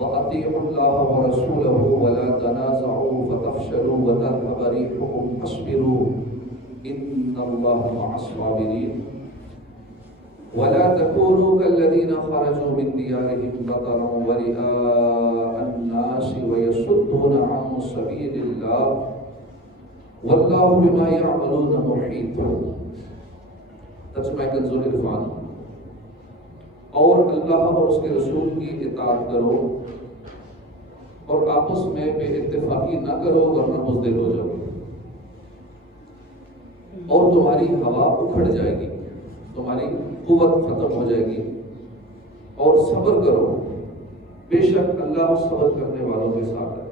وَأَطِيعُوا اللَّهَ وَرَسُولَهُ وَلَا تَنَازَعُوا فَتَفْشَلُوا وَتَذْهَبَ رِيحُكُمْ وَاصْبِرُوا إِنَّ اللَّهَ مَعَ الصَّابِرِينَ وَلَا تَكُونُوا كَالَّذِينَ خَرَجُوا مِنْ دِيَارِهِمْ بَطَرًا وَرِئَاءَ النَّاسِ وَيَصُدُّونَ عَنْ سَبِيلِ اللَّهِ وَاللَّهُ بِمَا يَعْمَلُونَ مُحِيطٌ۔ ترجمہ کنز العرفان۔ اور اللہ اور اس کے رسول کی اطاعت کرو اور آپس میں بے اتفاقی نہ کرو ورنہ بزدل ہو جاؤ گے اور تمہاری ہوا اکھڑ جائے گی، تمہاری قوت ختم ہو جائے گی، اور صبر کرو، بے شک اللہ صبر کرنے والوں کے ساتھ ہے۔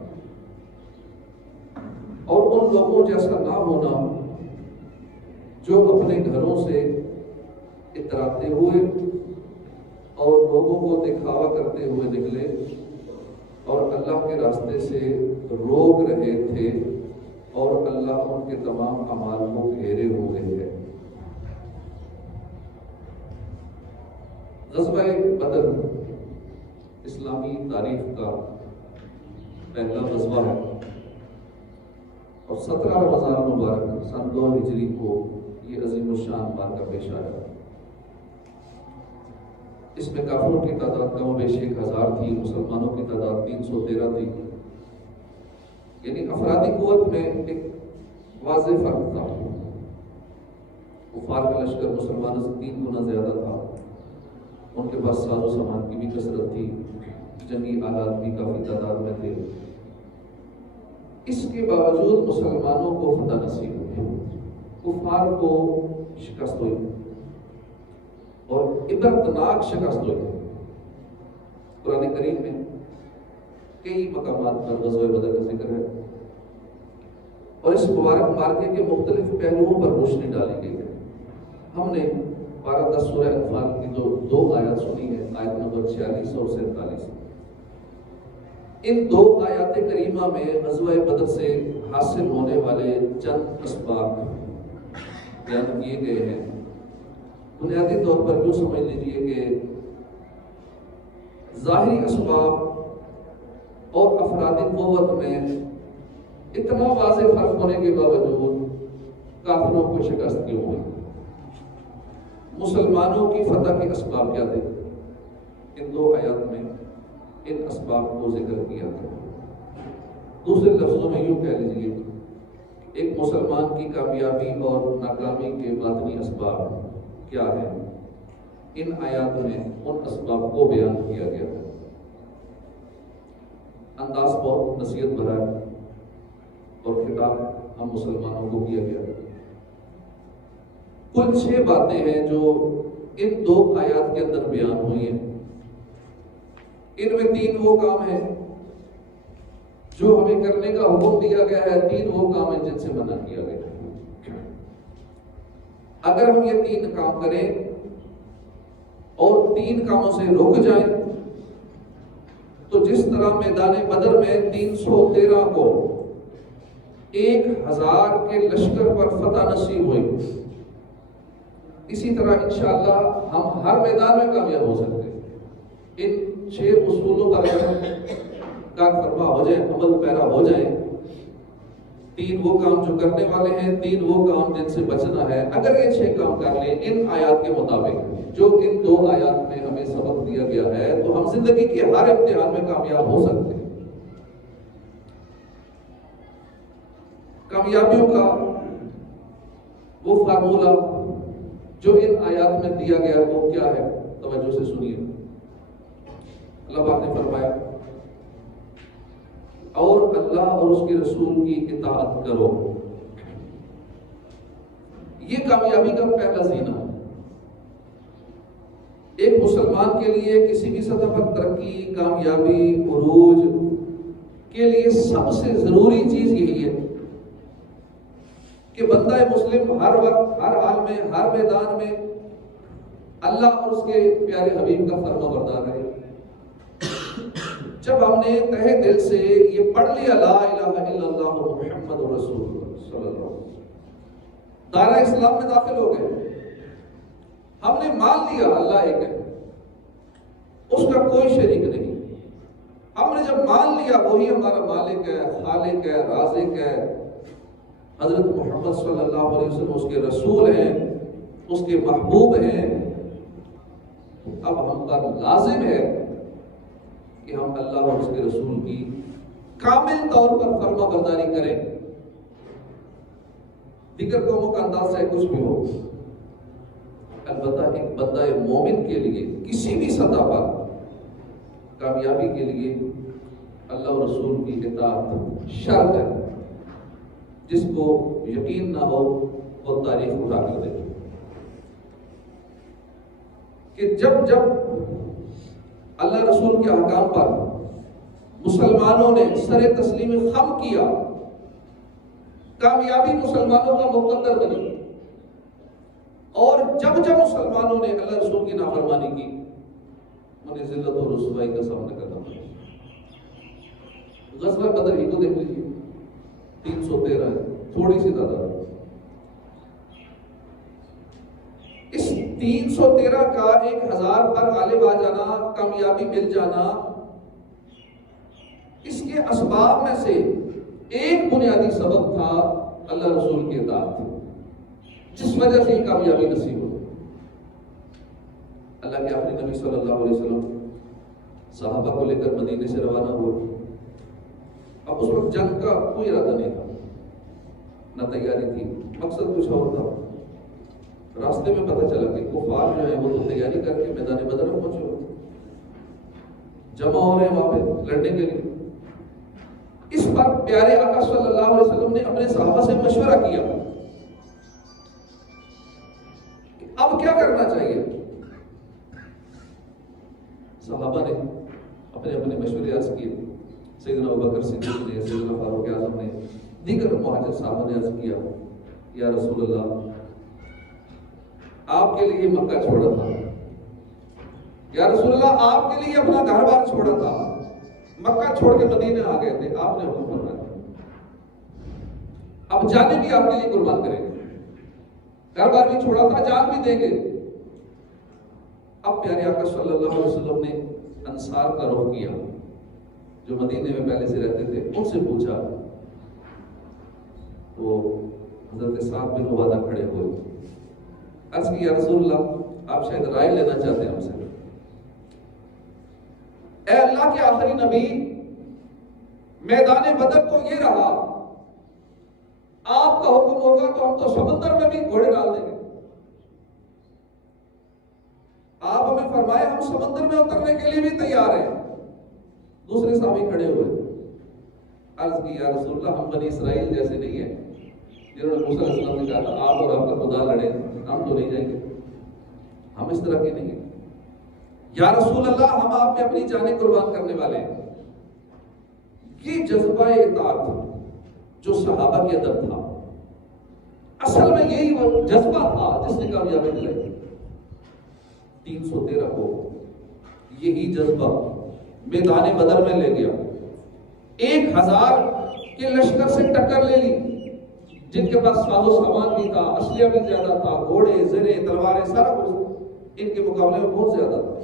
اور ان لوگوں جیسا نہ ہونا جو اپنے گھروں سے اتراتے ہوئے اور لوگوں کو دکھاوا کرتے ہوئے نکلے اور اللہ کے راستے سے روک رہے تھے، اور اللہ ان کے تمام اعمال کو گھیرے ہوئے ہے۔ غزوہ بدر اسلامی تاریخ کا پہلا غزوہ ہے اور 17 رمضان مبارک سن 2 ہجری کو یہ عظیم الشان مارکہ پیش آیا۔ اس میں کافروں کی تعداد کم و بیش 1000 تھی، مسلمانوں کی تعداد 313 تھی، یعنی افرادی قوت میں ایک واضح فرق تھا۔ کفار کا لشکر مسلمانوں سے 3 گنا زیادہ تھا، ان کے پاس ساز و سامان کی بھی کثرت تھی، جنگی آلات بھی کافی تعداد میں تھے، اس کے باوجود مسلمانوں کو فتح نصیب ہوئی، کفار کو شکست ہوئی اور عبرتناک شکست ہوئی۔ قرآن کریم میں کئی مقامات پر غزوہ بدر کا ذکر ہے اور اس مبارک مارکے کے مختلف پہلوؤں پر روشنی ڈالی گئی ہے۔ ہم نے 12 سورہ انفال کی 2 آیات سنی ہے، آیت نمبر 46 اور 47۔ ان 2 آیات کریمہ میں غزوہ بدر سے حاصل ہونے والے چند اسباب بیان کیے گئے ہیں۔ بنیادی طور پر یوں سمجھ لیجیے کہ ظاہری اسباب اور افرادی قوت میں اتنا واضح فرق ہونے کے باوجود کافروں کو شکست کیوں ہوئی، مسلمانوں کی فتح کے اسباب کیا تھے۔ ان 2 آیات میں ان اسباب کو ذکر کیا تھا۔ دوسرے لفظوں میں یوں کہہ لیجیے، ایک مسلمان کی کامیابی اور ناکامی کے باطنی اسباب کیا ہے، ان آیات میں ان اسباب کو بیان کیا گیا ہے۔ انداز بہت نصیحت بھرا ہے اور خطاب ہم مسلمانوں کو کیا گیا ہے۔ کل 6 باتیں ہیں جو ان 2 آیات کے اندر بیان ہوئی ہیں۔ ان میں 3 وہ کام ہیں جو ہمیں کرنے کا حکم دیا گیا ہے، 3 وہ کام ہیں جن سے منع کیا گیا ہے۔ اگر ہم یہ 3 کام کریں اور 3 کاموں سے رک جائیں تو جس طرح میدان بدر میں 313 کو 1000 کے لشکر پر فتح نصیب ہوئی، اسی طرح انشاءاللہ ہم ہر میدان میں کامیاب ہو سکتے ہیں۔ ان 6 اصولوں پر کار فرما ہو جائیں، عمل پیرا ہو جائیں، 3 وہ کام جو کرنے والے ہیں، 3 وہ کام جن سے بچنا ہے، اگر یہ 6 کام کر لیں ان آیات کے مطابق جو ان 2 آیات میں ہمیں سبق دیا گیا ہے، تو ہم زندگی کے ہر امتحان میں کامیاب ہو سکتے ہیں۔ کامیابیوں کا وہ فارمولہ جو ان آیات میں دیا گیا وہ کیا ہے، توجہ سے سنیے۔ اللہ پاک نے فرمایا، اور اللہ اور اس کے رسول کی اطاعت کرو۔ یہ کامیابی کا پہلا زینہ ہے۔ ایک مسلمان کے لیے کسی بھی سطح پر ترقی، کامیابی، عروج کے لیے سب سے ضروری چیز یہی ہے کہ بندہ مسلم ہر وقت، ہر حال میں، ہر میدان میں اللہ اور اس کے پیارے حبیب کا فرما بردار ہے۔ جب ہم نے تہہ دل سے یہ پڑھ لیا لا الہ الا اللہ محمد رسول اللہ صلی اللہ علیہ وسلم، دائرہ اسلام میں داخل ہو گئے، ہم نے مان لیا اللہ ایک ہے، اس کا کوئی شریک نہیں، ہم نے جب مان لیا وہی ہمارا مالک ہے، خالق ہے، رازق ہے، حضرت محمد صلی اللہ علیہ وسلم اس کے رسول ہیں، اس کے محبوب ہیں، اب ہم پر لازم ہے کہ ہم اللہ اور اس کے رسول کی کامل طور پر فرما برداری کریں، دیگر قوموں کا انداز چاہے کچھ بھی ہو۔ البتہ ایک بندہ مومن کے لیے کسی بھی سطح پر کامیابی کے لیے اللہ اور رسول کی اطاعت شرط ہے، جس کو یقین نہ ہو وہ تاریخ اٹھا کر دے کہ جب جب اللہ رسول کے احکام پر مسلمانوں نے سر تسلیم خم کیا، کامیابی مسلمانوں کا مقدر بنی، اور جب جب مسلمانوں نے اللہ رسول کی نافرمانی کی انہیں ذلت اور رسوائی کا سامنا کرنا پڑا۔ غزوہ بدر ہی کو دیکھ لیجیے، 313 ہے، تھوڑی سی تعداد۔ اس 313 کا 1000 پر غالب آ جانا، کامیابی مل جانا، اس کے اسباب میں سے ایک بنیادی سبب تھا اللہ رسول کی اطاعت، جس وجہ سے یہ کامیابی نصیب ہو۔ اللہ کے آخری نبی صلی اللہ علیہ وسلم صحابہ کو لے کر مدینے سے روانہ ہوئے۔ اب اس وقت جنگ کا کوئی ارادہ نہیں تھا، نہ تیاری تھی، مقصد کچھ اور تھا۔ راستے میں پتہ چلا کہ کفار جو ہیں وہ تو تیاری کر کے میدان بدر میں پہنچے ہوئے، جمع ہو رہے ہیں وہاں پہ لڑنے کے لیے۔ اس پر پیارے آقا صلی اللہ علیہ وسلم نے اپنے صحابہ سے مشورہ کیا کہ اب کیا کرنا چاہیے۔ صحابہ نے اپنے اپنے مشورے عرض کیے، سیدنا ابوبکر صدیق نے، سیدنا فاروق اعظم نے، دیگر مہاجر صحابہ نے عرض کیا، یا رسول اللہ آپ کے لیے مکہ چھوڑا تھا، یا رسول اللہ آپ کے لیے اپنا گھر بار چھوڑا تھا، مکہ چھوڑ کے مدینے آ گئے تھے، آپ نے حکم فرمایا اب جانے بھی آپ کے لیے قربان کریں گے، گھر بار بھی چھوڑا تھا، جان بھی دیں گے۔ اب پیارے آقا صلی اللہ علیہ وسلم نے انصار کا رخ کیا جو مدینے میں پہلے سے رہتے تھے، ان سے پوچھا، وہ حضرت سعد بن عبادہ کھڑے ہوئے، عرض کی یا رسول اللہ آپ شاید رائے لینا چاہتے ہیں ہم سے۔ اے اللہ کے آخری نبی، میدان بدر تو یہ رہا، آپ کا حکم ہوگا تو ہم تو سمندر میں بھی گھوڑے ڈال دیں گے، آپ ہمیں فرمائے ہم سمندر میں اترنے کے لیے بھی تیار ہیں۔ دوسرے صحابی کھڑے ہوئے، عرض کی یا رسول اللہ ہم بنی اسرائیل جیسے نہیں ہیں جنہوں نے موسیٰ علیہ السلام نے کہا تھا آپ اور آپ کا خدا لڑے، ہم تو نہیں جائیں گے، ہم اس طرح کے نہیں ہیں۔ یا رسول اللہ ہم آپ میں اپنی جانیں قربان کرنے والے ہیں۔ یہ جذبہ اطاعت جو صحابہ کے اندر تھا، اصل میں یہی وہ جذبہ تھا جس نے کامیابی دلائی۔ 313 کو یہی جذبہ میدان بدر میں لے گیا، 1000 کے لشکر سے ٹکر لے لی، جن کے پاس ساز و سامان بھی تھا، اسلحہ بھی زیادہ تھا، گھوڑے، زرے، تلواریں، سارا کچھ ان کے مقابلے میں بہت زیادہ تھا،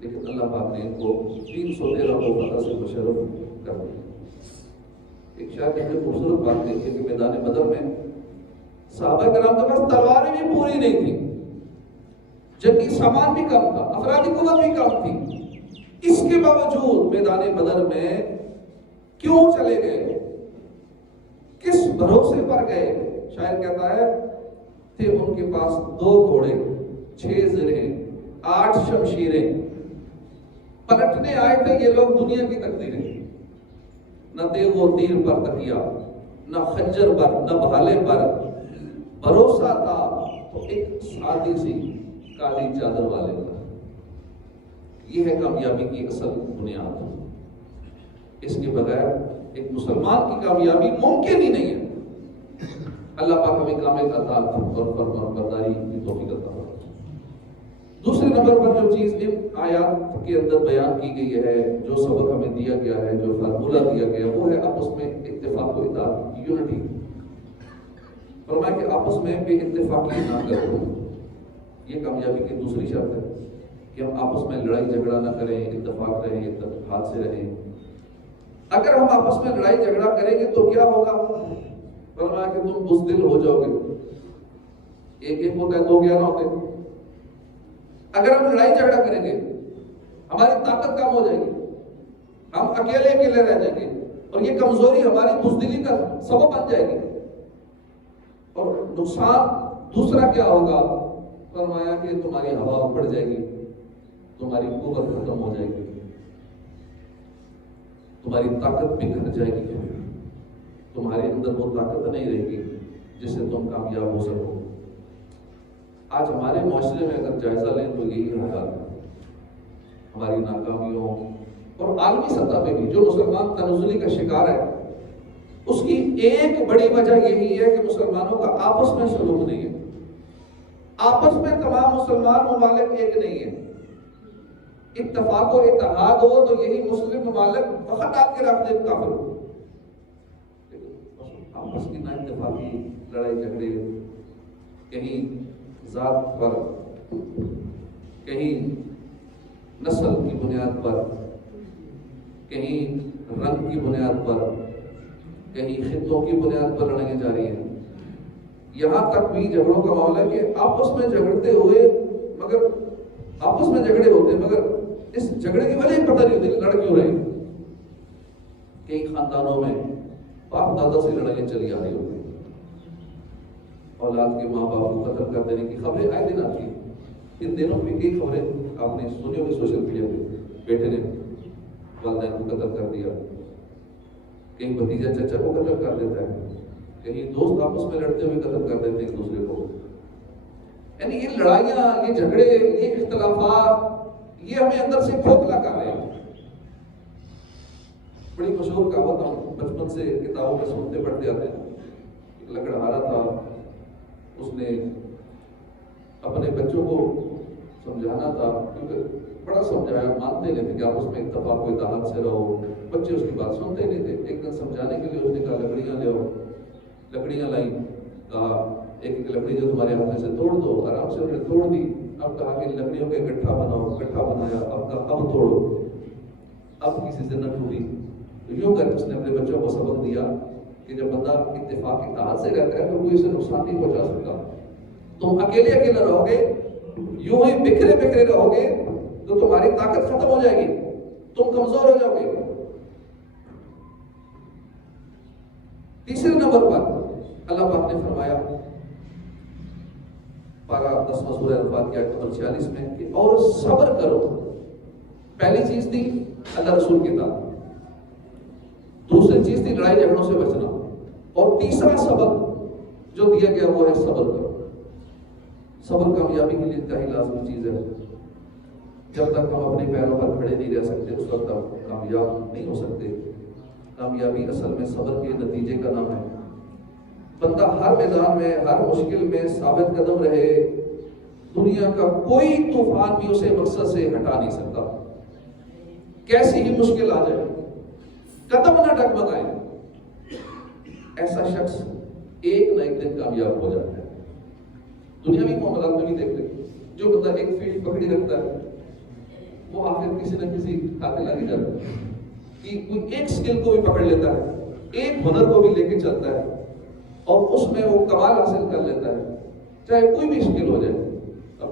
لیکن اللہ پاک نے ان کو 313 کو فتح سے مشرف کر دیا۔ ایک شاید ہمیں خوبصورت بات دیکھی کہ میدان بدر میں صحابہ کرام کے پاس تلواریں بھی پوری نہیں تھی، جنگی سامان بھی کم تھا، افرادی قوت بھی کم تھی، اس کے باوجود میدان بدر میں کیوں چلے گئے، کس بھروسے پر گئے؟ شاعر کہتا ہے تھے ان کے پاس 2 گھوڑے، 6 زرہیں، 8 شمشیریں، پلٹنے آئے تھے یہ لوگ دنیا کی تقدیریں، نہ تیغ و تیر پر تکیا، نہ خنجر پر، نہ بھالے پر، بھروسہ تھا تو ایک سادی سی کالی چادر والے کا۔ یہ ہے کامیابی کی اصل بنیاد، اس کے بغیر ایک مسلمان کی کامیابی ممکن ہی نہیں ہے۔ اللہ پاک ہمیں کامل اطاعت اور فرما برداری کی توفیق عطا فرمائے۔ دوسرے نمبر پر جو چیز ان آیات کے اندر بیان کی گئی ہے، جو سبق ہمیں دیا گیا ہے، جو فارمولہ دیا گیا ہے، وہ ہے آپس میں اتفاق و اطاعت، یونٹی۔ فرمایا کہ آپس میں بے اتفاقی نہ کرو، یہ کامیابی کی دوسری شرط ہے۔ کہ ہم آپس میں لڑائی جھگڑا نہ کریں، اتفاق رہیں، اتحاد سے رہیں۔ اگر ہم آپس میں لڑائی جھگڑا کریں گے تو کیا ہوگا؟ فرمایا کہ تم بزدل ہو جاؤ گے، ایک ہوتا ہے 2 11 ہوتے۔ اگر ہم لڑائی جھگڑا کریں گے ہماری طاقت کم ہو جائے گی، ہم اکیلے رہ جائیں گے، اور یہ کمزوری ہماری بزدلی کا سبب بن جائے گی۔ اور نقصان دوسرا کیا ہوگا؟ فرمایا کہ تمہاری ہوا بڑھ جائے گی، تمہاری قوت ختم ہو جائے گی، تمہاری طاقت بھی گھٹ جائے گی، تمہارے اندر وہ طاقت نہیں رہے گی جس سے تم کامیاب ہو سکو۔ آج ہمارے معاشرے میں اگر جائزہ لیں تو یہی حالات ہے۔ ہماری ناکامیوں اور عالمی سطح پہ بھی جو مسلمان تنزلی کا شکار ہے، اس کی ایک بڑی وجہ یہی ہے کہ مسلمانوں کا آپس میں سلوک نہیں ہے۔ آپس میں تمام مسلمان ممالک ایک نہیں ہے۔ اتفاق و اتحاد ہو تو یہی مسلم ممالک وقت ڈال کے رکھ دے کافر ہو۔ آپس کی نا اتفاقی، لڑائی جھگڑے، کہیں ذات پر، کہیں نسل کی بنیاد پر، کہیں رنگ کی بنیاد پر، کہیں خطوں کی بنیاد پر لڑائیاں جاری ہیں۔ یہاں تک بھی جھگڑوں کا معاملہ ہے کہ آپس میں جھگڑتے ہوئے، مگر آپس میں جھگڑے ہوتے مگر اس جھگڑے کی وجہ پتہ نہیں ہوتی لڑ کیوں رہے۔ کئی خاندانوں میں باپ دادا سے لڑائیاں چلی آ رہی ہوتی ہیں، اولاد کے ماں باپ کو قتل کر دینے کی خبریں آئے دن آتی ہیں۔ ان دنوں بھی کئی خبریں آپ نے سنی ہوگی سوشل میڈیا پہ، بیٹے نے والدین کو قتل کر دیا، کہیں بھتیجا چچا کو قتل کر دیتا ہے، کہیں دوست آپس میں لڑتے ہوئے قتل کر دیتے ہیں ایک دوسرے کو۔ یعنی یہ لڑائیاں، یہ جھگڑے، یہ اختلافات، یہ ہمیں اندر سے کھوکھلا کر رہے ہیں۔ بڑی مشہور کہاوت ہم بچپن سے کتابوں میں سنتے پڑھتے آتے ہیں۔ ایک لکڑہارا تھا، اس نے اپنے بچوں کو سمجھانا تھا، کیونکہ بڑا سمجھایا، مانتے نہیں تھے کہ آپس میں اتفاق و اتحاد سے رہو۔ بچے اس کی بات سنتے نہیں تھے۔ ایک دن سمجھانے کے لیے اس نے کہا لکڑیاں لے آؤ، لکڑیاں لائیں، کہا ایک لکڑی جو تمہارے ہاتھ سے توڑ دو۔ آرام سے انہوں نے توڑ دی۔ اب کہا کہ لکڑیوں کا گٹھا بناؤ، گٹھا بنایا، اب کہا اب توڑو، اب کسی سے نہ ٹوٹی۔ تو یوں کر اس نے اپنے بچوں کو سبق دیا کہ جب بندہ اتفاق اتحاد سے رہتا ہے تو کوئی اسے نقصان نہیں پہنچا سکتا۔ تم اکیلے رہو گے، یوں ہی بکھرے رہو گے تو تمہاری طاقت ختم ہو جائے گی، تم کمزور ہو جاؤ گے۔ تیسرے نمبر پر اللہ پاک نے فرمایا پارہ 10واں سورہ انفال کی آیت نمبر 46 میں کہ اور صبر کرو۔ پہلی چیز تھی اللہ رسول کی اطاعت، دوسری چیز تھی لڑائی جھگڑوں سے بچنا، اور تیسرا سبق جو دیا گیا وہ ہے صبر کرو۔ صبر کامیابی کے لیے انتہائی لازمی چیز ہے۔ جب تک ہم اپنے پیروں پر کھڑے نہیں رہ سکتے اس وقت ہم کامیاب نہیں ہو سکتے۔ کامیابی اصل میں صبر کے نتیجے کا نام ہے۔ بندہ ہر میدان میں، ہر مشکل میں ثابت قدم رہے، دنیا کا کوئی طوفان بھی اسے مقصد سے ہٹا نہیں سکتا۔ کیسی ہی مشکل آ جائے قدم نہ ڈگمگائے، ایسا شخص ایک نہ ایک دن کامیاب ہو جاتا ہے۔ دنیاوی معاملات میں بھی دیکھ لیں، جو بندہ ایک فیلڈ پکڑی رکھتا ہے وہ آخر کسی نہ کسی ہاتھ لگ جاتا ہے، کہ کوئی ایک سکل کو بھی پکڑ لیتا ہے، ایک ہنر کو بھی لے کے چلتا ہے اور اس میں وہ کمال حاصل کر لیتا ہے، چاہے کوئی بھی سکل ہو جائے۔ اب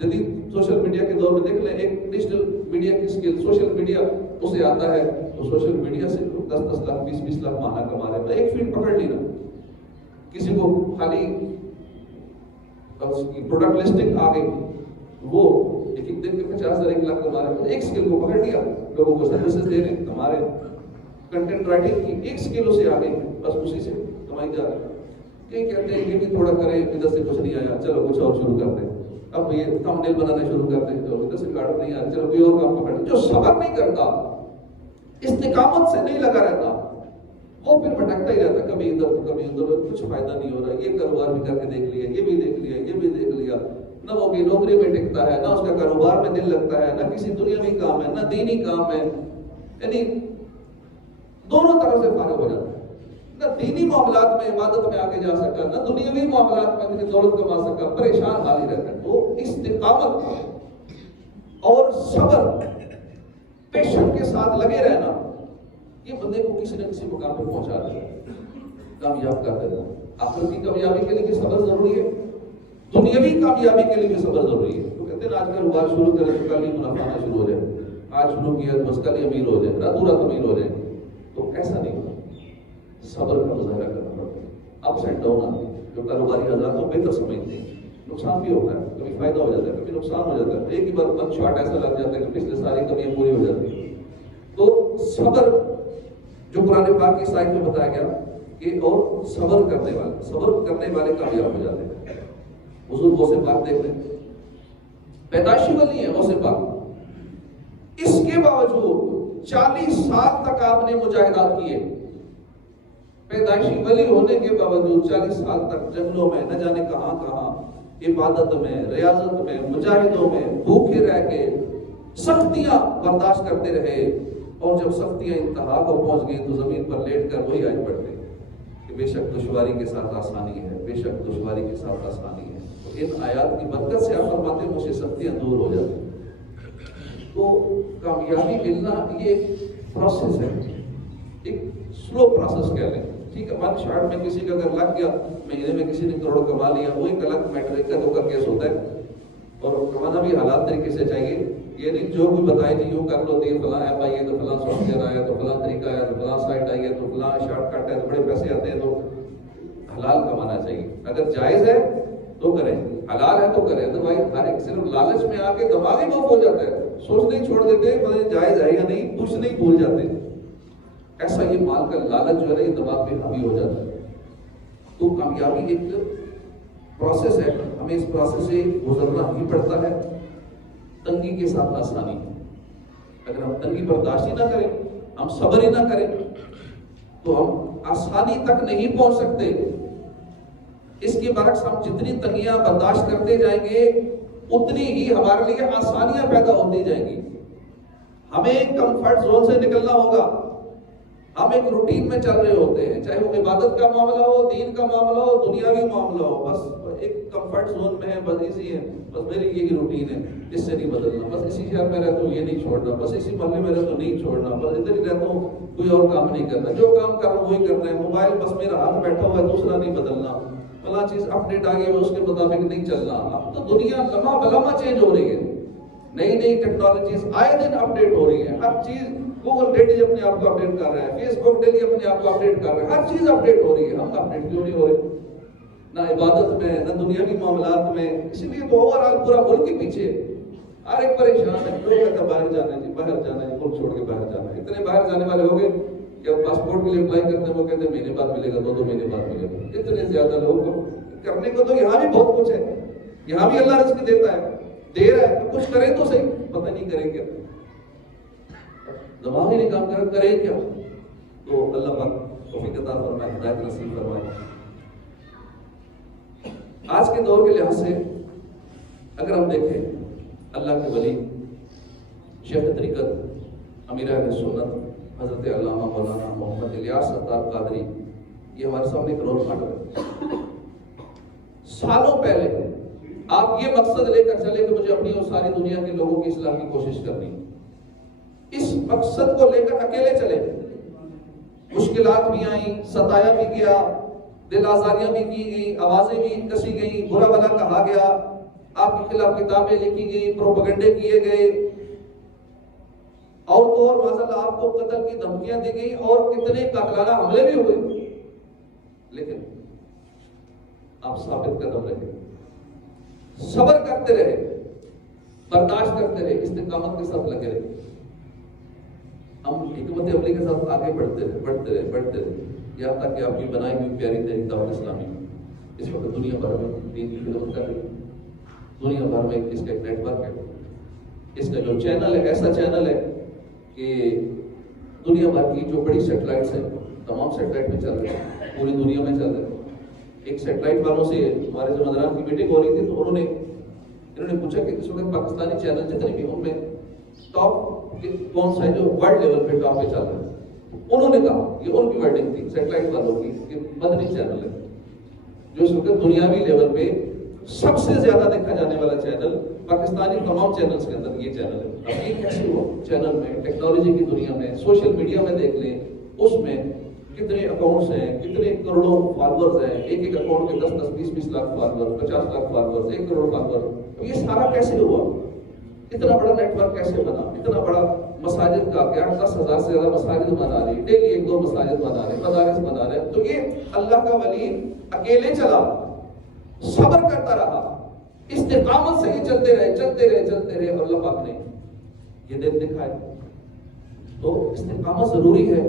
جدید سوشل میڈیا کے دور میں دیکھ لیں، ایک ڈیجیٹل میڈیا کی سکل، سوشل میڈیا اسے آتا ہے تو سوشل میڈیا سے 10 لاکھ 20 لاکھ ماہانہ کما رہے ہیں۔ ایک فیلڈ پکڑ لی نا، کسی کو خالی پروڈکٹ لسٹنگ آ گئی، وہ ایک دن کے 50,000 1 لاکھ کما رہے ہیں۔ ایک سکل کو پکڑ لیا، لوگوں کو سروسز دے رہے ہیں، کما رہے ہیں۔ کنٹینٹ رائٹنگ کی ایک سکل اسے آ گئی، بس اسی سے کمائی جا رہی ہے۔ کئی کہتے ہیں یہ بھی تھوڑا کریں، ادھر سے کچھ نہیں آیا، چلو کچھ اور شروع کرتے ہیں۔ اب یہ تھمبنیل بنانا شروع کرتے ہیں، ادھر سے کارڈ نہیں آیا، چلو کوئی اور کام پکڑ۔ جو صبر نہیں کرتا، استقامت سے نہیں لگا رہتا، وہ پھر بھٹکتا ہی رہتا، کبھی ادھر تو کبھی ادھر، کچھ فائدہ نہیں ہو رہا۔ یہ کاروبار بھی کر کے دیکھ لیا، یہ بھی دیکھ لیا، یہ بھی دیکھ لیا، نہ وہ کی نوکری میں ٹکتا ہے، نہ اس کا کاروبار میں دل لگتا ہے، نہ کسی دنیاوی کام ہے، نہ دینی کام ہے۔ یعنی دونوں طرح سے فارغ ہو جاتا ہے، نہ دینی معاملات میں عبادت میں آگے جا سکا، نہ دنیاوی معاملات میں اتنی دولت کما سکا، پریشان حال ہی رہتا ہے۔ وہ استقامت اور صبر، پیشن کے ساتھ لگے رہنا، یہ بندے کو کسی نہ کسی مقام پہ پہنچا دے، کامیاب کر دیتا ہے۔ آخرت کی کامیابی کے لیے بھی صبر ضروری ہے، دنیاوی کامیابی کے لیے بھی صبر ضروری ہے۔ تو کہتے ہیں آج کاروبار شروع کرے تو کل ہی منافع آنا شروع ہو جائے، آج شروع کیا تو بس کل ہی امیر ہو جائے، راتوں رات امیر ہو جائے، تو ایسا نہیں ہوتا۔ صبر کا مظاہرہ کرنا پڑتا ہے، اپس اینڈ ڈاؤن آتے ہیں، جو کاروباری حضرات کو بہتر سمجھتے ہیں۔ نقصان بھی ہوتا ہے، کبھی فائدہ ہو جاتا ہے، کبھی نقصان ہو جاتا ہے، ایک ہی بار ون شاٹ ایسا لگ جاتا ہے کہ پچھلے ساری کمیاں پوری ہو جاتی ہیں۔ تو صبر جو قرآن پاک کی سائٹ میں بتایا گیا کہ اور صبر کرنے والے کامیاب ہو جاتے ہیں۔ حضور غوث پاک دیکھ لیں، پیدائشی ولی ہیں غوث پاک، اس کے باوجود 40 سال تک آپ نے مجاہدات کیے، پیدائشی ولی ہونے کے باوجود 40 سال تک جنگلوں میں نہ جانے کہاں کہاں، عبادت میں، ریاضت میں، مجاہدوں میں بھوکے رہ کے سختیاں برداشت کرتے رہے، اور جب سختیاں انتہا کو پہنچ گئی تو زمین پر لیٹ کر وہی آیت پڑھتے کہ بے شک دشواری کے ساتھ آسانی ہے، بے شک دشواری کے ساتھ آسانی ہے۔ تو ان آیات کی برکت سے آپ فرماتے ہیں مجھ سے سختیاں دور ہو جاتی ہیں۔ تو کامیابی ملنا یہ ایک پروسیس ہے، ایک سلو پروسیس کہہ لیں، ٹھیک ہے۔ ون شاٹ میں کسی کا اگر لگ گیا، مہینے میں کسی نے کروڑ کما لیا، وہ ایک الگ میٹر، ایک کا دو کا کیس ہوتا ہے، اور کمانا بھی حالات طریقے سے چاہیے۔ یہ نہیں جو بھی بتائے جی یوں کر لو، یہ فلاں ایپ آئی ہے تو فلاں سافٹ ویئر آیا تو فلاں طریقہ ہے تو فلاں سائٹ آئی ہے تو فلاں شارٹ کٹ ہے تو بڑے پیسے آتے ہیں، تو حلال کمانا چاہیے۔ اگر جائز ہے تو کریں، حلال ہے تو کریں، ادروائز ہر ایک صرف لالچ میں آ کے دماغ ہی بہت ہو جاتا ہے، سوچنا ہی چھوڑ دیتے ہیں جائز ہے یا نہیں، پوچھنا ہی بھول جاتے ہیں۔ ایسا یہ مال کا لالچ جو ہے یہ دماغ پہ حاوی ہو جاتا ہے۔ تو کامیابی ایک پروسیس ہے، ہمیں اس پروسیس سے گزرنا ہی پڑتا ہے، تنگی کے ساتھ آسانی۔ اگر ہم تنگی برداشت ہی نہ کریں، ہم صبر ہی نہ کریں، تو ہم آسانی تک نہیں پہنچ سکتے۔ اس کے برعکس ہم جتنی تنگیاں برداشت کرتے جائیں گے اتنی ہی ہمارے لیے آسانیاں پیدا ہوتی جائیں گی۔ ہمیں کمفرٹ زون سے نکلنا ہوگا، ہم ایک روٹین میں چل رہے ہوتے ہیں، چاہے وہ عبادت کا معاملہ ہو، دین کا معاملہ ہو، دنیاوی معاملہ ہو، بس ایک کمفرٹ زون میں ہے، بس اسی ہے، بس میری یہی روٹین ہے، اس سے نہیں بدلنا، بس اسی شہر میں رہتا ہوں یہ نہیں چھوڑنا، بس اسی محلے میں رہتا ہوں نہیں چھوڑنا، بس ادھر ہی رہتا ہوں کوئی اور کام نہیں کرنا، جو کام کر رہا ہوں وہی کرنا ہے، موبائل بس میرا ہاتھ بیٹھا ہوا ہے دوسرا نہیں بدلنا، فلاں چیز اپڈیٹ آ گئی اس کے مطابق نہیں چلنا۔ اب تو دنیا لمحہ بلمحہ چینج ہو رہی ہے، نئی نئی ٹیکنالوجیز آئے دن اپڈیٹ ہو رہی ہے، ہر چیز گوگل ڈیلی اپنے آپ کو اپڈیٹ کر رہا ہے، فیس بک ڈیلی اپنے آپ کو اپڈیٹ کر رہا ہے، ہر چیز اپڈیٹ ہو رہی ہے، ہم اپڈیٹ کیوں نہیں ہو رہے؟ نہ عبادت میں، نہ دنیاوی معاملات میں، اس لیے تو اوور آل پورا ملک ہی پیچھے، ہر ایک پریشان ہے، لوگ کہتے ہیں باہر جانا ہے جی، باہر جانا ہے، ملک چھوڑ کے باہر جانا ہے۔ اتنے باہر جانے والے ہو گئے کہ اب پاسپورٹ کے لیے اپلائی کرتے ہیں، وہ کہتے ہیں مہینے بعد ملے گا، 2 مہینے بعد ملے گا۔ اتنے زیادہ لوگ کرنے کو تو یہاں بھی بہت کچھ ہے، یہاں بھی اللہ رزق دیتا ہے، دے رہا ہے، کچھ کریں تو صحیح، پتہ نہیں کریں کیا، دماغ ہی نہیں کام کریں کیا۔ تو اللہ پاک توفیق عطا فرمائے، ہدایت نصیب فرمائے۔ آج کے دور کے لحاظ سے اگر ہم دیکھیں، اللہ کے ولی، شیخ طریقت، امیر اہل سنت حضرت علامہ مولانا محمد الیاس ستار قادری، یہ ہمارے سامنے ایک رول ماڈل ہے۔ سالوں پہلے آپ یہ مقصد لے کر چلے کہ مجھے اپنی اور ساری دنیا کے لوگوں کی اصلاح کی کوشش کرنی، اس مقصد کو لے کر اکیلے چلے، مشکلات بھی آئیں، ستایا بھی گیا، دل آزاریاں بھی کی گئی، آوازیں بھی کسی گئی، برا بھلا کہا گیا، آپ کے خلاف کتابیں لکھی گئی، پروپیگنڈے کیے گئے، اور تو اور معاذ اللہ آپ کو قتل کی دھمکیاں دی گئی، اور کتنے قاتلانہ حملے بھی ہوئے، لیکن آپ ثابت قدم رہے، صبر کرتے رہے، برداشت کرتے رہے، استقامت کے ساتھ لگے رہے۔ ہم حکمت عملی کے ساتھ آگے بڑھتے رہے، یہاں تک کہ آپ کی بنائی ہوئی پیاری تحریک دعوت اسلامی اس وقت دنیا بھر میں دین کی خدمت کر رہی ہے، دنیا بھر میں اس کا ایک نیٹ ورک ہے، اس کا جو چینل ہے ایسا چینل ہے کہ دنیا بھر کی جو بڑی سیٹلائٹس ہیں تمام سیٹلائٹ میں چل رہے ہیں، پوری دنیا میں چل رہے ہیں۔ ایک سیٹلائٹ والوں سے ہمارے ذمہ کی میٹنگ ہو رہی تھی، تو انہوں نے پوچھا کہ اس وقت پاکستانی چینل جتنے بھی ان میں ٹاپ کون سا ہے جو ورلڈ لیول پہ ٹاپ پہ چل رہا ہے۔ انہوں نے کہا، یہ ان کی ورڈنگ تھی سیٹلائٹ والوں کی، کہ مدنی چینل ہے جو اس وقت دنیاوی لیول پہ سب سے زیادہ دیکھا جانے والا چینل پاکستانی تمام چینلز کے اندر یہ چینل ہے. اب یہ کیسے ہوا؟ چینل میں ٹیکنالوجی کی دنیا میں سوشل میڈیا میں دیکھ لیں، اس میں کتنے اکاؤنٹس ہیں، کتنے کروڑوں فالوورز ہیں، ایک ایک اکاؤنٹ کے 10 20 lakh follower, 50 lakh follower, 1 crore follower. اب یہ سارا کیسے ہوا؟ اتنا بڑا نیٹ ورک کیسے بنا؟ اتنا بڑا مساجد کا 10,000 سے زیادہ مساجد بنا رہی، ڈیلی 1-2 مساجد بنا رہے، مدارس بنا رہے. تو یہ اللہ کا ولی اکیلے چلا، صبر کرتا رہا، استقامت سے یہ چلتے رہے اور اللہ پاک نے یہ دن دکھائے. تو استقامت ضروری ہے،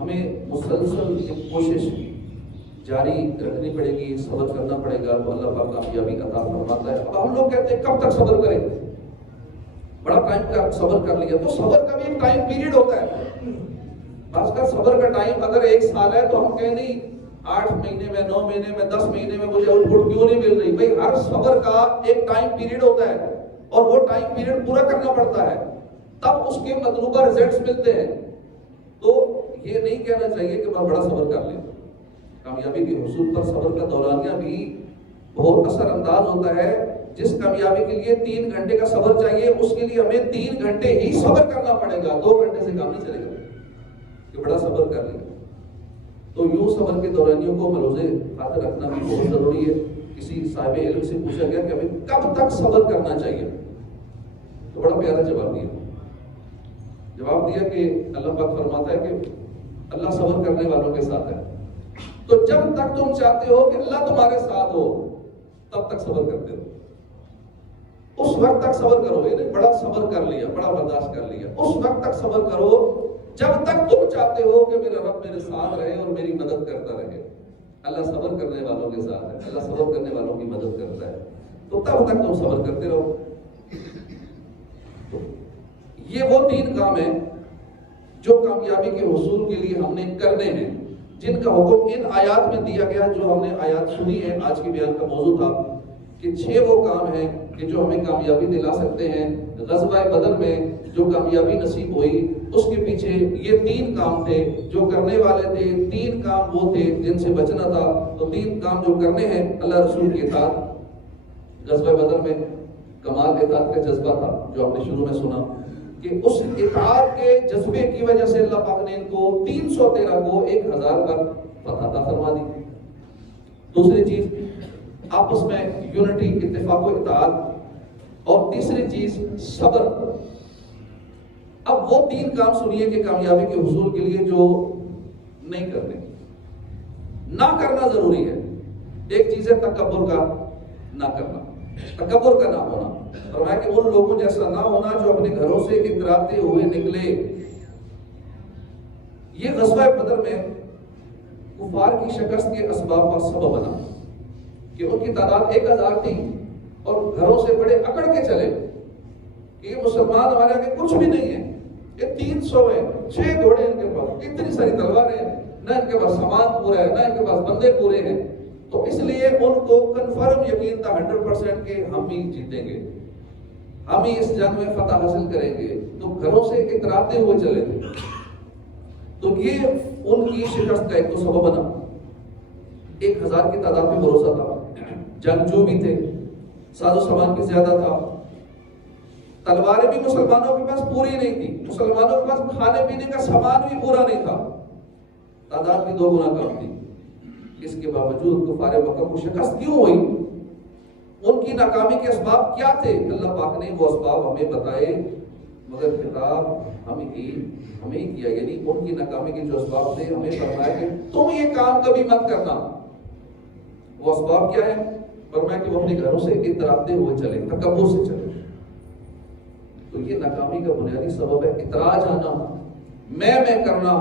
ہمیں مسلسل ایک کوشش جاری رکھنی پڑے گی، صبر کرنا پڑے گا تو اللہ پاک کامیابی عطا فرماتا ہے. اب ہم لوگ کہتے ہیں کب تک صبر کریں؟ بڑا ٹائم کا صبر کر لیا تو صبر کا بھی ایک ٹائم پیریڈ ہوتا ہے. خاص کر صبر کا ٹائم اگر 1 سال ہے تو ہم کہیں نہیں 8 مہینے میں، 9 مہینے میں، 10 مہینے میں مجھے آؤٹ پٹ کیوں نہیں مل رہی. بھائی ہر صبر کا ایک ٹائم پیریڈ ہوتا ہے اور وہ ٹائم پیریڈ پورا کرنا پڑتا ہے، تب اس کے مطلوبہ ریزلٹس ملتے ہیں. تو یہ نہیں کہنا چاہیے کہ میں بڑا صبر کر لیں. کامیابی کے حصول پر صبر کا دورانیہ بھی بہت اثر انداز ہوتا ہے. جس کامیابی کے لیے 3 گھنٹے کا صبر چاہیے، اس کے لیے ہمیں 3 گھنٹے ہی صبر کرنا پڑے گا. 2 گھنٹے سے کام نہیں چلے گا کہ بڑا صبر کر لیا. تو یوں صبر کے دورانیوں کو ملحوظ خاطر رکھنا بھی بہت ضروری ہے. کسی صاحب علم سے پوچھا گیا کہ ہمیں کب تک صبر کرنا چاہیے، تو بڑا پیارا جواب دیا کہ اللہ پاک فرماتا ہے کہ اللہ صبر کرنے والوں کے ساتھ ہے. تو جب تک تم چاہتے ہو کہ اللہ تمہارے ساتھ ہو تب تک صبر کرتے ہو. اس وقت تک صبر کرو، یہ بڑا صبر کر لیا، بڑا برداشت کر لیا، اس وقت تک صبر کرو جب تک تم چاہتے ہو کہ میرا رب میرے ساتھ رہے اور میری مدد کرتا رہے. اللہ صبر کرنے والوں کے ساتھ ہے، اللہ صبر کرنے والوں کی مدد کرتا ہے. تو تب تک تم صبر کرتے رہو. یہ وہ 3 کام ہیں جو کامیابی کے حصول کے لیے ہم نے کرنے ہیں، جن کا حکم ان آیات میں دیا گیا جو ہم نے آیات سنی ہے. آج کی بیان کا موضوع تھا کہ 6 وہ کام ہیں کہ جو ہمیں کامیابی دلا سکتے ہیں. غزوہ بدر میں جو کامیابی نصیب ہوئی اس کے پیچھے یہ 3 کام تھے جو کرنے والے تھے. 3 کام وہ تھے جن سے بچنا تھا. تو 3 کام جو کرنے ہیں اللہ رسول کے ساتھ. غزوہ بدر میں کمال اطاعت کا جذبہ تھا جو آپ نے شروع میں سنا کہ اس اطاعت کے جذبے کی وجہ سے اللہ پاک نے ان کو 313 کو 1000 پر فتح عطا فرما دی. دوسری چیز آپس میں یونٹی، اتفاق و اطاعت. اور تیسری چیز صبر. اب وہ 3 کام سنیے کہ کامیابی کے حصول کے لیے جو نہیں کرنے، نہ کرنا ضروری ہے. ایک چیز ہے تکبر کا نہ کرنا، تکبر کا نہ ہونا. فرمایا کہ ان لوگوں جیسا نہ ہونا جو اپنے گھروں سے اتراتے ہوئے نکلے. یہ غزوہ بدر میں کفار کی شکست کے اسباب کا سبب بنا کہ ان کی تعداد 1000 تھی اور گھروں سے بڑے اکڑ کے چلے کہ یہ مسلمان ہمارے آگے کچھ بھی نہیں ہے. یہ 300 ہیں، 6 گھوڑے ان کے پاس، اتنی ساری تلواریں ہیں، نہ ان کے پاس سامان پورا ہے، نہ ان کے پاس بندے پورے ہیں. تو اس لیے ان کو کنفرم یقین تھا 100% کہ ہم ہی جیتیں گے، ہم ہی اس جنگ میں فتح حاصل کریں گے. تو گھروں سے اتراتے ہوئے چلے تھے. تو یہ ان کی شکست کا ایک تو سبب بنا. 1000 کی تعداد میں بھروسہ تھا، جنگجو بھی تھے، ساز و سامان بھی زیادہ تھا، تلواریں بھی مسلمانوں کے پاس پوری نہیں تھی، مسلمانوں کے پاس کھانے پینے کا سامان بھی پورا نہیں تھا، تعداد بھی 2 گنا کم تھی. اس کے باوجود کفار مکہ کو شکست کیوں ہوئی؟ ان کی ناکامی کے اسباب کیا تھے؟ اللہ پاک نے وہ اسباب ہمیں بتائے، مگر خطاب ہمیں ہی کیا. یعنی ان کی ناکامی کے جو اسباب تھے ہمیں فرمایا کہ تم یہ کام کبھی مت کرنا. وہ اسباب کیا ہے؟ فرمایا کہ وہ اپنے گھروں سے اتراتے ہوئے چلے، تکبر سے چلے. تو یہ ناکامی کا بنیادی سبب ہے اتراج آنا، میں کرنا،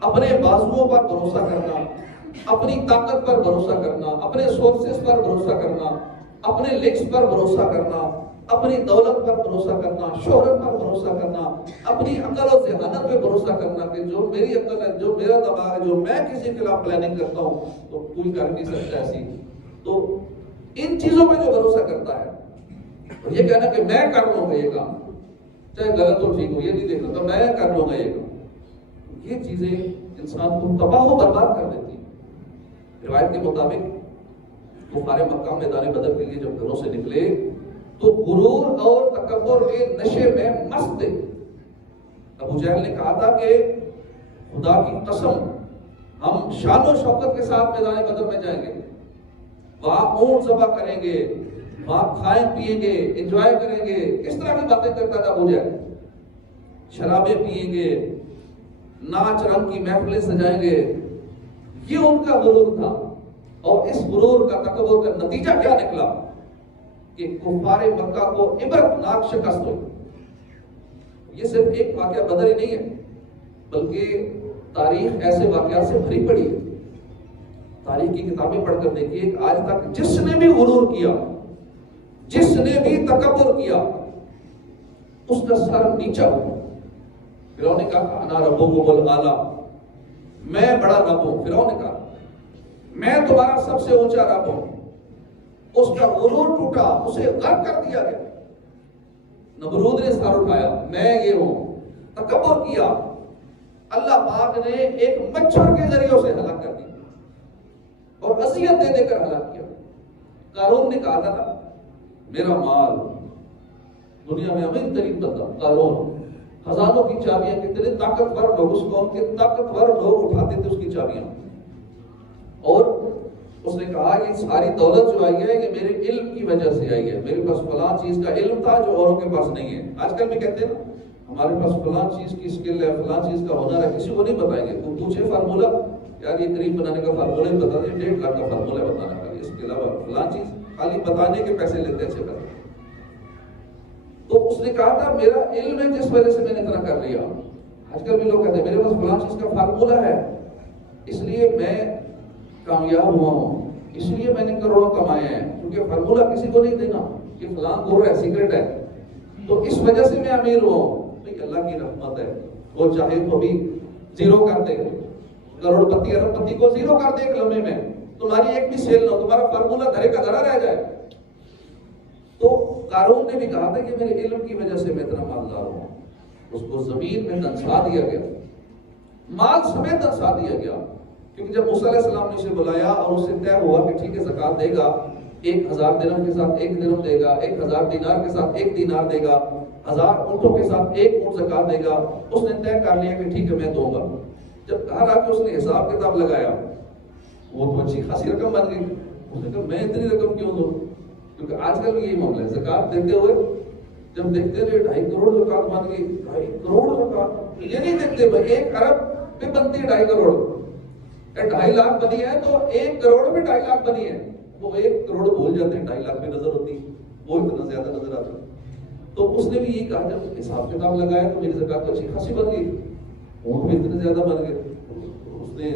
اپنے بازوؤں پر بھروسہ کرنا، اپنی طاقت پر بھروسہ کرنا، اپنے سورسز پر بھروسہ کرنا، اپنے لنکس پر بھروسہ کرنا، اپنی دولت پر بھروسہ کرنا، شہرت پر بھروسہ کرنا، اپنی عقل و ذہانت پہ بھروسہ کرنا کہ جو میری عقل ہے، جو میرا دماغ ہے، جو میں کسی کے خلاف پلاننگ کرتا ہوں تو کوئی کر نہیں سکتا ایسی. تو ان چیزوں پہ جو بھروسہ کرتا ہے اور یہ کہنا کہ میں کر لوں گا یہ کام، چاہے غلط ہو ٹھیک ہو، یہ نہیں دیکھنا تو میں کر لوں گا یہ کام، یہ چیزیں انسان کو تباہ و برباد کر دیتی. روایت کے مطابق کفار مکہ میدان بدر کے لیے جب گھروں سے نکلے تو غرور اور تکبر کے نشے میں مست تھے۔ ابو جہل نے کہا تھا کہ خدا کی قسم ہم شان و شوکت کے ساتھ میدان بدر میں جائیں گے، وہاں اونٹ ذبح کریں گے، وہاں کھائیں پیئیں گے، انجوائے کریں گے۔ اس طرح کی باتیں کرتا تھا ابو جہل، شرابیں پیئیں گے، ناچ رنگ کی محفلیں سجائیں گے، یہ ان کا غرور تھا۔ اور اس غرور کا تکبر کا نتیجہ کیا نکلا کہ کفار مکہ کو عبرتناک شکست ہوئی۔ یہ صرف ایک واقعہ بدر ہی نہیں ہے، بلکہ تاریخ ایسے واقعات سے بھری پڑی ہے۔ تاریخ کی کتابیں پڑھ کر دیکھیے، آج تک جس نے بھی غرور کیا، جس نے بھی تکبر کیا، اس کا سر نیچا ہوا۔ فرعون نے کہا انا ربکم الاعلی، میں بڑا رب ہوں۔ فرعون نے کہا میں تمہارا سب سے اونچا رب ہوں۔ اس کا غرور ٹوٹا، اسے غرق کر دیا گیا۔ نمرود نے سر اٹھایا، میں یہ ہوں، تکبر کیا، اللہ پاک نے ایک مچھر کے ذریعے اسے ہلاک کر دیا اور اذیت دے دے کر ہلاک کیا۔ قارون نے کہا تھا نا میرا مال، دنیا میں امیر ترین بندہ قارون، خزانوں کی چابیاں، کتنے طاقتور لوگ، اس قوم کے طاقتور لوگ اٹھاتے تھے اس کی چابیاں، اور اس نے کہا یہ ساری دولت جو آئی ہے یہ میرے علم کی وجہ سے آئی ہے، میرے پاس فلاں چیز کا علم تھا جو اوروں کے پاس نہیں ہے۔ آج کل بھی کہتے ہیں نا ہمارے پاس فلاں چیز کی اسکل ہے، فلاں چیز کا ہنر ہے، کسی کو نہیں بتائیں گے۔ تو پوچھے فارمولہ، یار یہ کریم بنانے کا فارمولہ ہی بتا دیں، 1.5 لاکھ کا فارمولہ بتانا ہے، اس کے علاوہ فلاں چیز خالی بتانے کے پیسے لیتے اچھے کرتے۔ تو اس نے کہا تھا میرا علم ہے جس وجہ سے میں نے اتنا کر لیا۔ آج کل بھی لوگ کہتے ہیں میرے پاس فلاں چیز کا فارمولہ ہے، اس لیے میں کامیاب ہوا ہوں، اس لیے میں نے کروڑوں کمائے ہیں، کیونکہ فارمولہ کسی کو نہیں دینا کہ فلاں گر ہے، سیکرٹ ہے، تو اس وجہ سے میں امیر ہوا ہوں۔ اللہ کی رحمت ہے، وہ چاہے تو بھی زیرو کر دے، کروڑ پتی ارب پتی کو زیرو کر دے ایک لمحے میں، تمہاری ایک بھی سیل نہ ہو، تمہارا فارمولہ دھرے کا دھرا رہ جائے۔ تو قارون نے بھی کہا تھا کہ میرے علم کی وجہ سے میں اتنا مالدار ہوں۔ اس کو زمین میں دنسا دیا گیا، مال سمیت دنسا دیا گیا، کیونکہ جب موسیٰ علیہ السلام نے اسے بلایا اور اس سے طے ہوا کہ ٹھیک ہے زکوٰۃ دے گا، 1000 درہم کے ساتھ 1 درہم دے گا، 1000 دینار کے ساتھ 1 دینار دے گا، 1000 اونٹوں کے ساتھ 1 اونٹ زکوٰۃ دے گا، اس نے طے کر لیا کہ ٹھیک ہے میں دوں گا۔ جب گھر آ کے اس نے حساب کتاب لگایا، وہ تو اچھی خاصی رقم بن گئی۔ اس نے کہا میں اتنی رقم کیوں دوں، کیونکہ آج کل یہی معاملہ ہے، زکوٰۃ دیتے ہوئے جب دیکھتے ہیں 2.5 کروڑ زکوٰۃ بن گئی، 2.5 کروڑ زکوٰۃ، یہ نہیں دیکھتے بھائی 1 ارب پہ بنتی ہے 2.5 کروڑ، 2.5 لاکھ بنی ہے تو 1 کروڑ میں 2.5 لاکھ بنی ہے، وہ 1 کروڑ بھول جاتے ہیں، 2.5 لاکھ میں نظر ہوتی، وہ اتنا زیادہ نظر آتا۔ تو اس نے بھی یہی کہا جب حساب کتاب لگایا تو میری زکوٰۃ تو اچھی خاصی بن گئی، اونٹ بھی اتنے زیادہ بن گئے۔ اس نے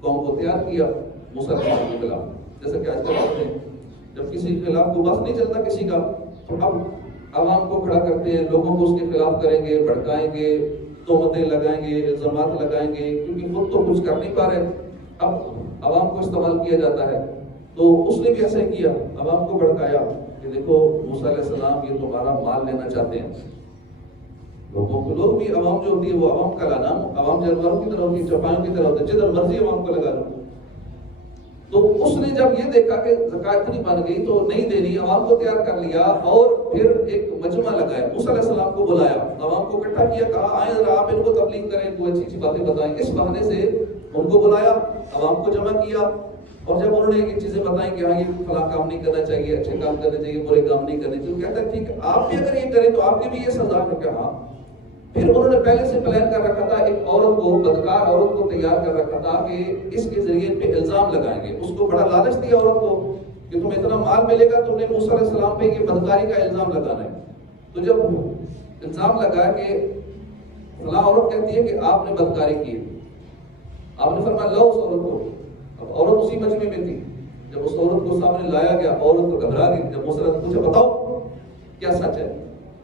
قوم کو تیار کیا موسیٰ علیہ السلام کے خلاف، جیسا کہ آج کل کرتے ہیں، جب کسی کے خلاف کو بس نہیں چلتا کسی کا، تو اب عوام کو کھڑا کرتے ہیں، لوگوں کو اس کے خلاف کریں گے، بھڑکائیں گے، تہمتیں لگائیں گے، الزامات لگائیں گے، کیونکہ خود تو کچھ کر نہیں پا رہے، اب عوام کو استعمال کیا جاتا ہے۔ تو اس نے بھی ایسا ہی کیا، عوام کو بھڑکایا کہ دیکھو موسیٰ علیہ السلام یہ تمہارا مال لینا چاہتے ہیں۔ لوگ بھی عوام جو ہوتی ہے وہ عوام کا لانا، عوام جانوروں کی طرح ہوتی ہے، چوپایوں کی طرح ہوتی ہے، جدھر مرضی عوام کو لگا لو۔ تو اس نے جب یہ دیکھا کہ زکوٰۃ اتنی بن گئی تو نہیں دینی، عوام کو تیار کر لیا اور پھر ایک مجمع لگایا، موسیٰ علیہ السلام کو بلایا، عوام کو اکٹھا کیا، کہا آئیں ذرا آپ ان کو تبلیغ کریں، کوئی اچھی اچھی باتیں بتائیں۔ اس بہانے سے ان کو بلایا، عوام کو جمع کیا، اور جب انہوں نے یہ چیزیں بتائیں کہ ہاں یہ فلاں کام نہیں کرنا چاہیے، اچھے کام کرنے چاہیے، برے کام نہیں کرنے چاہیے، کہتا ہے ٹھیک ہے آپ بھی اگر یہ کریں تو آپ کی بھی یہ سزا ہے کہ ہاں۔ پھر انہوں نے پہلے سے پلان کر رکھا تھا، ایک عورت کو، بدکار عورت کو تیار کر رکھا تھا کہ اس کے ذریعے پہ الزام لگائیں گے۔ اس کو بڑا لالچ دیا عورت کو کہ تمہیں اتنا مال ملے گا، تم نے موسیٰ علیہ السلام پہ یہ بدکاری کا الزام لگانا ہے۔ تو جب الزام لگا کہ فلاں عورت کہتی ہے کہ آپ نے بدکاری کی، آپ نے فرمایا لاؤ اس عورت کو۔ اب عورت اسی مجمع میں تھی، جب اس عورت کو سامنے لایا گیا عورت کو گھبرا گئی۔ جب موسیٰ نے پوچھا بتاؤ کیا سچ ہے،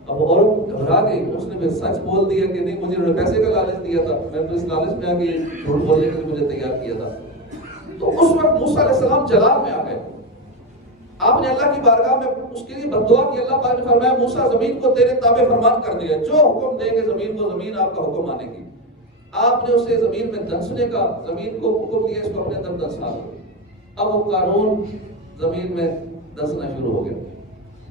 اب عورت گھبرا گئی، اس نے سچ بول دیا کہ نہیں مجھے انہوں نے پیسے کا لالچ دیا تھا، میں تو اس لالچ میں آ کے جھوٹ بولنے کے لیے مجھے تیار کیا تھا۔ تو اس وقت موسیٰ علیہ السلام جلال میں آ گئے، آپ نے اللہ کی بارگاہ میں اس کے لیے بد دعا کی، اللہ پاک نے فرمایا موسیٰ زمین کو تیرے تابع فرمان کر دیا، جو حکم دیں گے زمین کو، زمین آپ کا حکم مانے گی۔ آپ نے اسے زمین میں دنسنے کا، زمین کو حکم دیا اس کو اپنے اندر دنسا دو۔ اب وہ قارون زمین میں دنسنا شروع ہو گیا،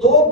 2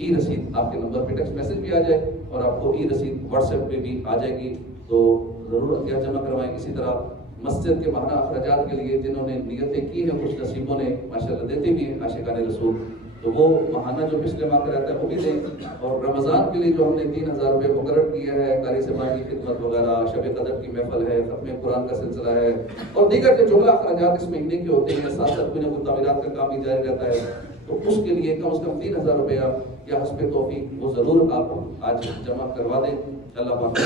ای رسید آپ کے نمبر پہ ٹیکسٹ میسج بھی آ جائے اور آپ کو ای رسید واٹس ایپ پہ بھی آ جائے گی، تو ضرور عطیات جمع کروائیں۔ اسی طرح مسجد کے ماہانہ اخراجات کے لیے جنہوں نے نیتیں کی ہیں، کچھ نصیبوں نے ماشاءاللہ دیتے بھی ہیں عاشقان رسول، تو وہ ماہانہ جو پچھلے ماہ کا رہتا ہے وہ بھی دیں۔ اور رمضان کے لیے جو ہم نے 3000 روپے مقرر کیا ہے، قاری صاحبان کی خدمت وغیرہ، شب قدر کی محفل ہے، ختم قرآن کا سلسلہ ہے، اور دیگر جو جملہ اخراجات اس مہینے کے ہوتے ہیں، ساتھ ساتھ کوئی نہ کوئی تعمیرات کا کام بھی جاری رہتا ہے، تو اس کے لیے کم از کم 3000 روپیہ یا حسب توفیق وہ ضرور آپ آج جمع کروا دیں۔ اللہ پاک